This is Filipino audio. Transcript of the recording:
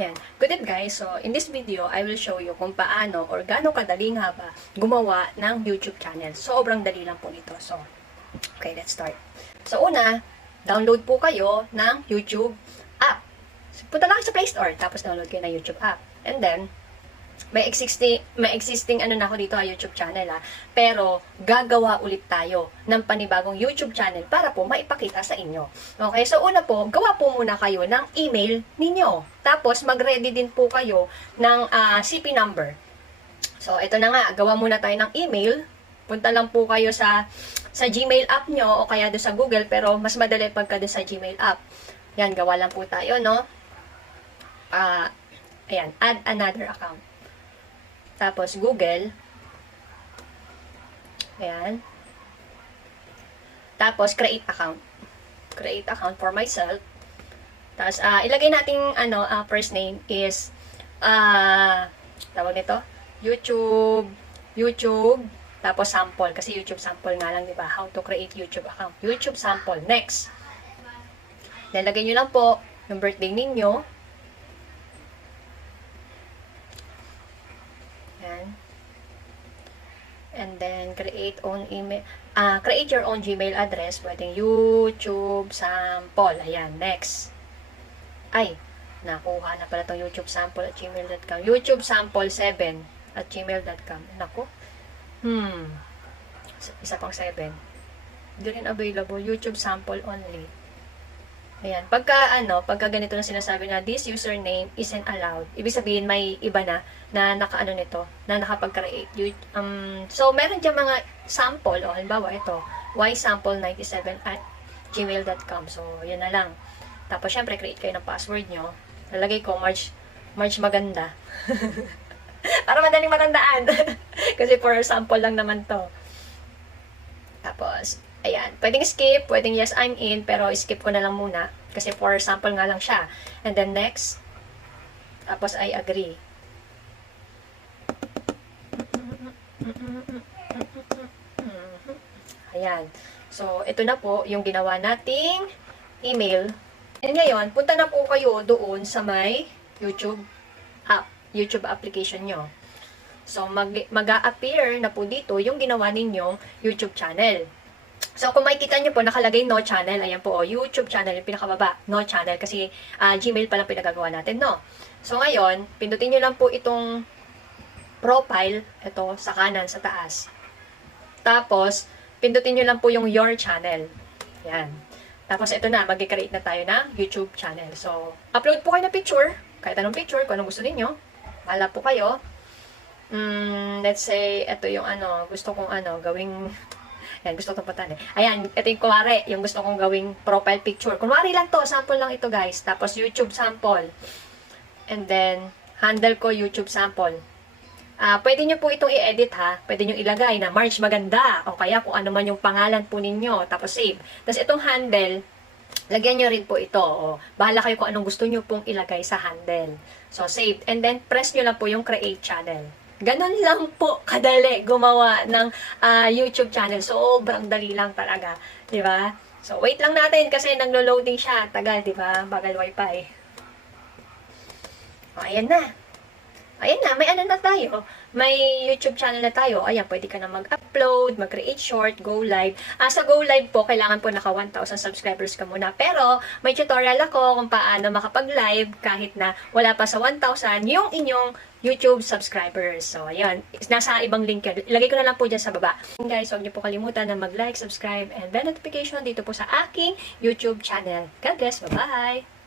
Yan. Good day guys. So, in this video, I will show you kung paano or gaano kadali nga ba gumawa ng YouTube channel. Sobrang dali lang po ito. So, okay, let's start. So, una, download po kayo ng YouTube app. Punta lang sa Play Store, tapos download kayo ng YouTube app. And then, may existing ano na ako dito YouTube channel pero gagawa ulit tayo ng panibagong YouTube channel para po maipakita sa inyo. Okay, so una po, gawa po muna kayo ng email ninyo. Tapos mag-ready din po kayo ng CP number. So ito na nga, gawa muna tayo ng email. Punta lang po kayo sa Gmail app nyo o kaya doon sa Google, pero mas madali pagka doon sa Gmail app. Yan, gawa lang po tayo, no? Ayan, add another account. Tapos, Google. Ayan. Tapos, create account. Create account for myself. Tapos, ilagay nating, first name is, tawag nito, YouTube, tapos sample. Kasi YouTube sample nga lang, di ba? How to create YouTube account. YouTube sample. Next. Lalagay nyo lang po yung birthday ninyo. And then, create your own Gmail address. Pwedeng YouTube sample. Ayan, next. Ay, nakuha na pala itong YouTube sample at gmail.com. YouTube sample 7 at gmail.com. Naku. Isa pang 7. Hindi rin available. YouTube sample only. Ayan. Pagka ganito na sinasabi na this username isn't allowed, ibig sabihin may iba na naka-ano nito, na nakapag-create. So, meron dyan mga sample, o halimbawa ito, ysample97 at gmail.com. So, yun na lang. Tapos, syempre, create kayo ng password nyo. Lalagay ko, March maganda. Para madaling matandaan. Kasi for sample lang naman to. Tapos, ayan. Pwedeng skip, pwedeng yes, I'm in, pero skip ko na lang muna. Kasi for sample nga lang siya. And then next. Tapos I agree. Ayan. So, ito na po yung ginawa nating email. And ngayon, punta na po kayo doon sa may YouTube app. YouTube application nyo. So, mag-a-appear na po dito yung ginawa ninyong YouTube channel. So, kung makikita nyo po, nakalagay no channel. Ayan po, YouTube channel, yung pinakababa. No channel, kasi Gmail pa lang pinagagawa natin, no? So, ngayon, pindutin nyo lang po itong profile, ito, sa kanan, sa taas. Tapos, pindutin nyo lang po yung your channel. Yan. Tapos, ito na, mag-create na tayo ng YouTube channel. So, upload po kayo ng picture. Kahit anong picture, kung anong gusto ninyo. Bahala po kayo. Let's say, ito yung gusto kong gawing... Yan, gusto kong patan eh. Ayan, ito yung kunwari, yung gusto kong gawing profile picture. Kunwari lang to, sample lang ito guys. Tapos YouTube sample. And then, handle ko YouTube sample. Pwede nyo po itong i-edit ha. Pwede nyo ilagay na March maganda. O kaya kung ano man yung pangalan po ninyo. Tapos save. Tapos itong handle, lagyan nyo rin po ito. O, bahala kayo kung anong gusto nyo pong ilagay sa handle. So, save. And then, press nyo lang po yung create channel. Ganon lang po kadali gumawa ng YouTube channel. Sobrang dali lang talaga, 'di ba? So wait lang natin kasi naglo-loading siya, tagal, 'di ba? Bagal wifi. O, ayan na. Ayan na, may na tayo. May YouTube channel na tayo. Ayan, pwede ka na mag-upload, mag-create short, go live. Sa go live po, kailangan po naka 1,000 subscribers ka muna. Pero, may tutorial ako kung paano makapag-live kahit na wala pa sa 1,000 yung inyong YouTube subscribers. So, ayan. Nasa ibang link yun. Ilagay ko na lang po dyan sa baba. Guys, huwag niyo po kalimutan na mag-like, subscribe, and bell notification dito po sa aking YouTube channel. God bless. Bye-bye!